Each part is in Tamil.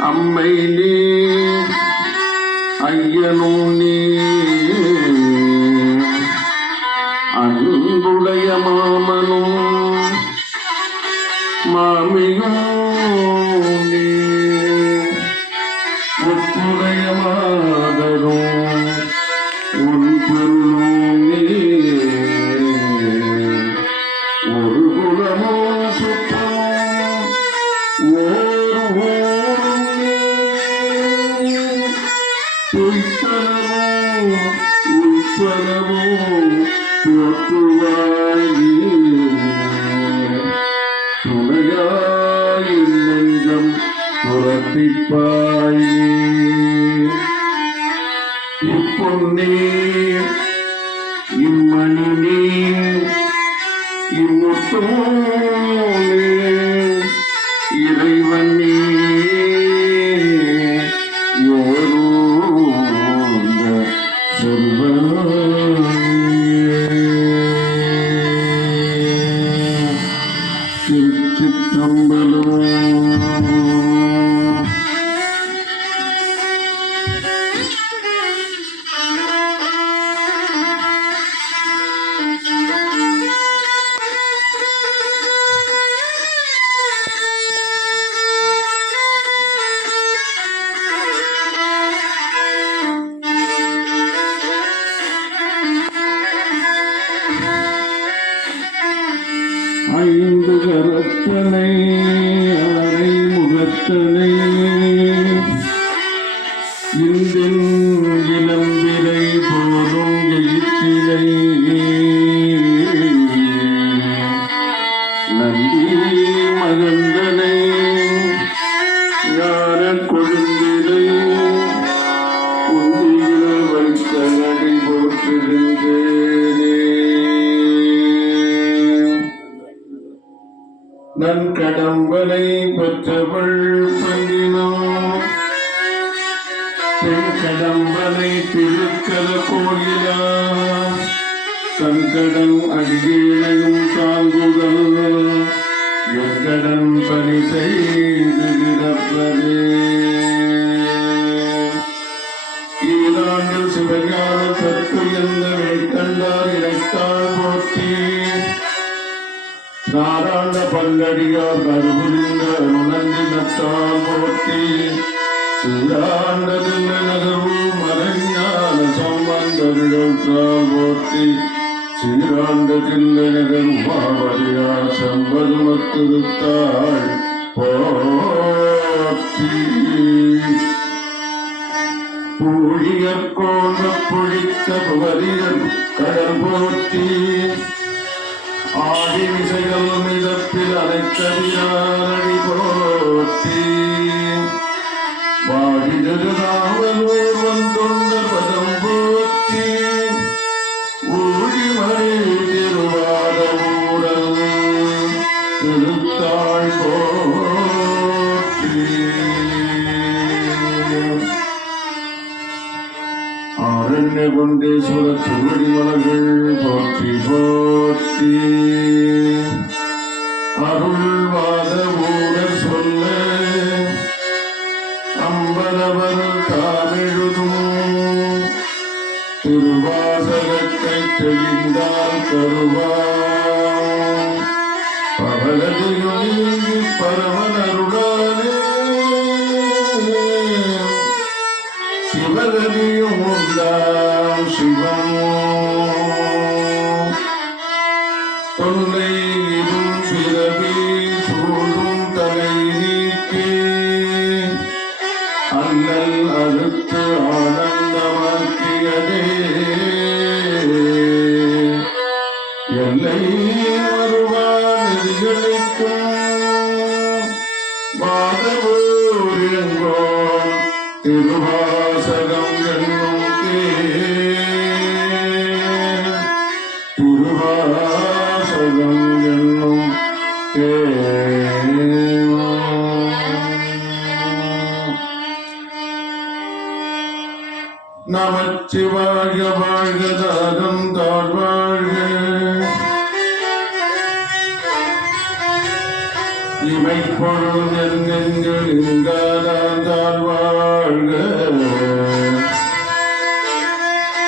அம்மை நீ ஐயனும் நீ அன்புடையமா துரத்திப்பாய் இப்பொன்னே இம்மணி நீ இம்முத்தோனே கரத்தனை அரை முகத்தனை. இந்தின் இளம்பிரை போலும் எயிற்றிலை நந்தி மகந்தனை நன்கடம்பனை பெற்றவள் பங்கினோ பெண் கடம்பனை திருக்கல கோயிலா தன்கடன் அடியேனையும் தாங்குதல். எங்கடம் பணி செய்து கிடப்பதே நாராயண பல்லடியார் கருபுரிந்த உணர்ந்து நட்டால் போற்றி. சீராண்டதில் நகரும் மறைஞான சம்பந்தர்கள் போற்றி. சீராண்டதில் நகர் மாவரியார் செம்பதுமத்திருத்தாள் போற்றி. பூழியர் கோண பொழித்த புவரியர் கடல் போற்றி. ஆடி விசைகள் மிதப்பில் அனைத்தவியாரடி போற்றி. வாடிதருநாவல் ஒருவன் தொண்ட பதம் போற்றி. ஊழிமறை திருவாத ஊடல் திருத்தாள் போற்றி. ஆரண்ய திருவடி மலர்கள் போற்றி தெளிந்தால் கருவாம் பவலதையும் பரமனருடானே சிவகதியும் உண்டாம் சிவமோ தொல்லை இரும் பிறவி சூழும் தலை நீக்கி அல்லல் அறுத்து ஆனந்தமாக்கியதே நமச்சிவாய வாழ்கதாரம் தாழ்வாழ்க. இமை இப்பொழுது என் நெஞ்சில் இங்காதான் வாழ்க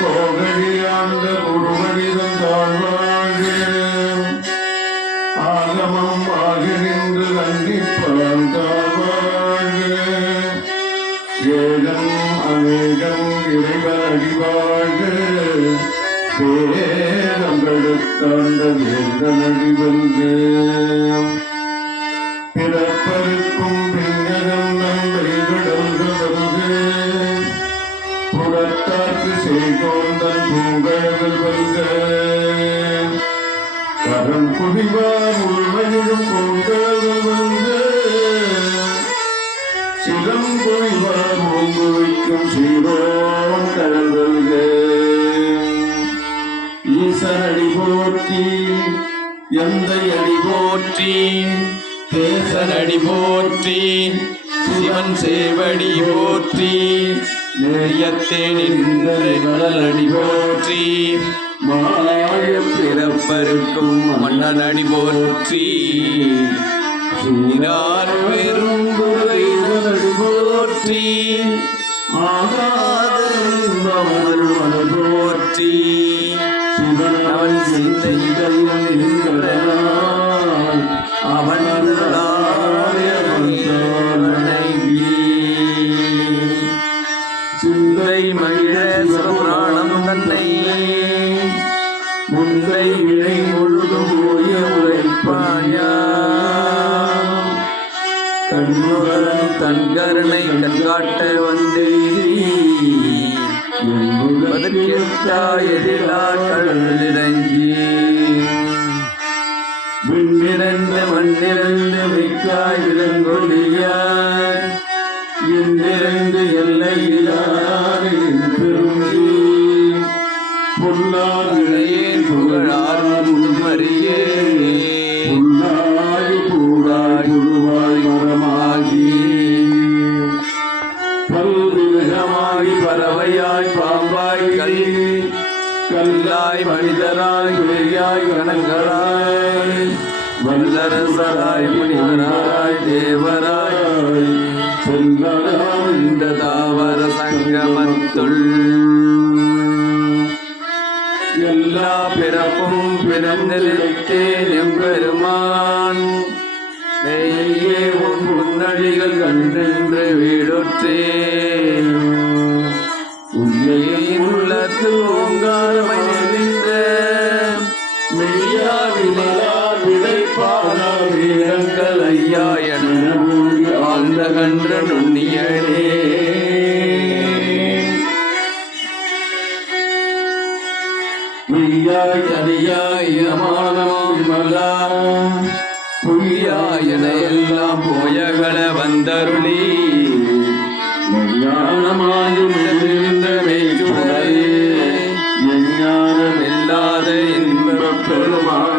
கோகடியாண்ட குருமனிதன் தாழ்வாழ்க. ஆகமம் ஆகி நின்று கண்டிப்பான் பேரங்கெடுத்தாண்ட வேந்தன் அடிவல்க எந்த அடி போற்றி தேசனடி போற்றி சிவன் சேவடி போற்றி நேயத்தே நின்ற கடலடி போற்றி மாய பிறப்பருக்கும் மன்னனடி போற்றி சீரார் பெரும் குறைகளடி போற்றி ஆகாத போற்றி அவன் சிந்தைகள் அவன் சிந்தை மகிழ புராணம் தன்னை முந்தை வினை முழுதும் போய உரைப்பாயா. கண்ணுகரன் தன் கருணை கண்காட்ட வந்தே எதிலா கடலிறங்கி விண்ணிறந்த மண்ணிறந்து வைக்காய் விலங்கொழியாய் இன்றிறந்து மனிதராய் கணங்களாய் வல்லரசராய் முனிவராய் தேவராய். செல்வராய் இந்த தாவர சங்கமத்துள். எல்லா பிறப்பும் பிறந்திருத்தேன் எம்பெருமான். மெய்யே உன் முன்னடிகள் கண்டென்று வீடுற்றேன். மலா எல்லாம் போயகள வந்தருளி. ஞானமாயும் இருந்த மெய்ச்சுடரே. எஞ்ஞானம் இல்லாத இன்பப் பெருமானே.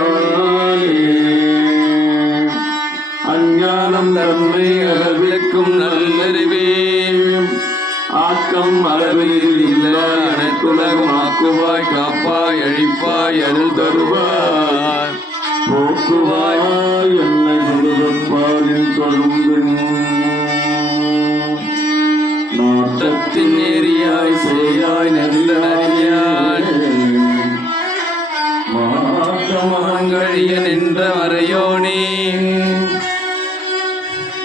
அஞ்ஞானம் தம்மை அகழ்விக்கும் நல்லறிவே. ஆக்கம் அளவில் ஆக்குவாய் காப்பாய் அழிப்பாய் அருள் தருவாய். போக்குவாய் என்னை முழுவப்பாரின் தொழும்பின் நாட்டத்தின் நேரியாய் சேயாய் நல்ல நரியாய் மாற்றமகங்கழிய நின்ற மறையோனே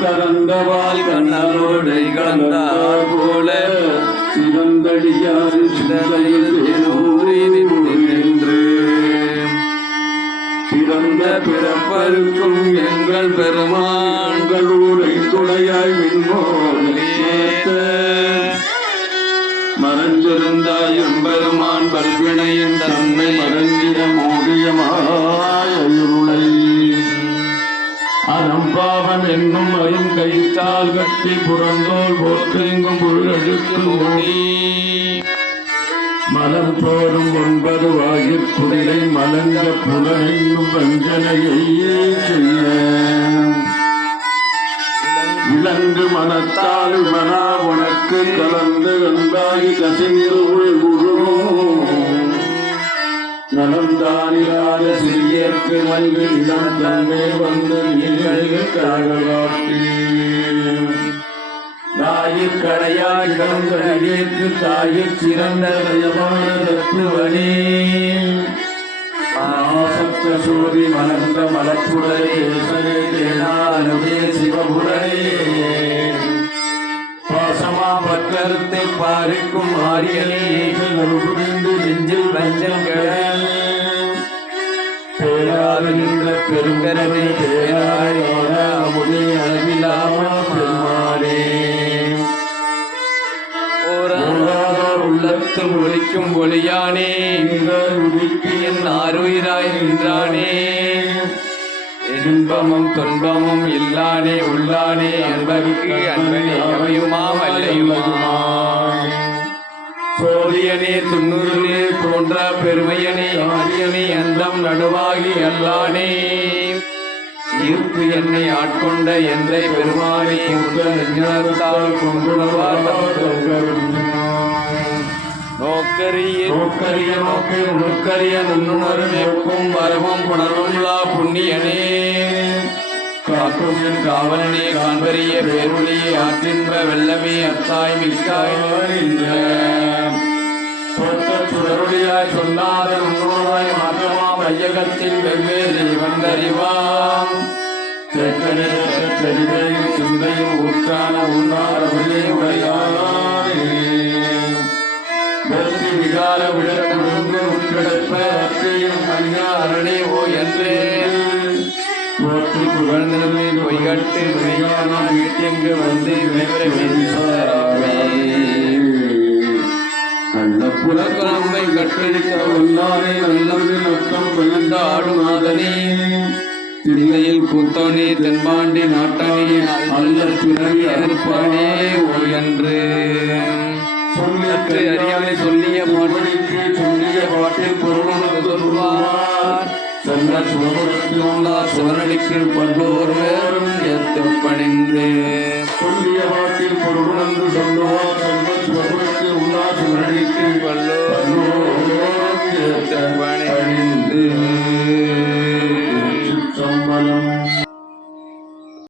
கலந்தவால் கண்ணலோடை கலந்தார் போல சிவந்தடியார் சிதறையில் பிறப்பருக்கும் எங்கள் பெருமான் ஊரை துணையாய் விண்ணோர் மறைஞ்சிருந்தாய் எம்பெருமான் பல்வினையின் தன்னை மறைஞ்சிட மூடியமாயுருளை அறம்பாவன் என்னும் அரும் கைத்தால் கட்டி புறந்தோல் போற்றெங்கும் புழுகழுக்கு ஓடி மலம் தோறும் ஒன்பது வாயிற் குடிலை மலங்க புலனையும் வஞ்சனையே செய்ய இலங்கு மனத்தால் மனா உனக்கு கலந்து அந்தாய் கசிந்து உள்குழும் நலந்தானிலாத சிறியற்கு நல்கு இளம் தன்மை வந்து நீங்கள் காட்டி தாயிற் கடையாய் கலந்த தாயிற் சிறந்த தயமான தத்துவனே ஆசப்த சூரி மலர்ந்த மலச்சுடரே ஈசனே தேனாலுமே சிவபுரனே. பாசமா பக்கருத்தை பாரிக்கும் ஆரியனே புரிந்து நெஞ்சில் வஞ்சம் கெட. பேராவின்ற பெருங்கரவே பேராயோட அமுதே அளவிலாமல் ஓராதார் ஒழிக்கும் ஒளியானே என் ஆருயிராய் நின்றானே. இன்பமும் துன்பமும் இல்லானே உள்ளானே அன்பருக்கு அன்பனே அவையுமா வல்லையுமா சோதியனே துன்னுருளே போன்ற பெருமையனே ஆரியனே அந்தம் நடுவாகி அல்லானே. ஈர்ப்பு என்னை ஆட்கொண்ட எந்தை பெருமானே உங்கள் நெஞ்சத்தால் கொண்டுணர்வார் நோக்கரிய நோக்கரிய நோக்கு நோக்கரிய நுண்ணுணர்வும் வரமும் புணர்வும்லா புண்ணியனே. காக்கும் என் காவலனே காண்பரிய பேருளியே ஆற்றின்ப வெள்ளமே அத்தாய் மிக்காய் சுடருளியாய் சொல்லாத நுண்ணுணர்வாய் மாற்றமாம் ஐயகத்தின் வெவ்வேறு வந்தறிவாம் தெளிவையும் சிந்தையும் ஊற்றான உன்னாரவனே உடையானே வெற்றி விகார விழக்கு உட்கிடப்ப அத்தையும் கன்யா அரணே ஓ என்றே. போற்றி புகழ்ந்தமே பொய்கட்டு மெய்யான வீட்டெங்கு வந்து விரைவிரைவே நல்ல புறக்குழம்பை கற்றெடுக்க உள்ளாரே நல்லது நத்தம் கொழுந்த ஆடுமாதனே. தில்லையில் கூத்தோனே தென்பாண்டி நாட்டானே அல்ல பிறவி அறுப்பானே ஓ என்று. என்று அறியாமை சொல்லிய பாட்டிற்கு சொல்லிய பாட்டில் பொருளும் சொல்வார். சொன்ன சுவருக்கு உள்ளார் சுவரடிக்கில் பண்பவர் வேறும் எத்து பணிந்து. சொல்லிய பாட்டில் பொருளுணர்ந்து சொல்லுவார். சொன்ன சுவருக்கு உள்ளார் சுவரடிக்கில் பல்லோர் பணிந்து.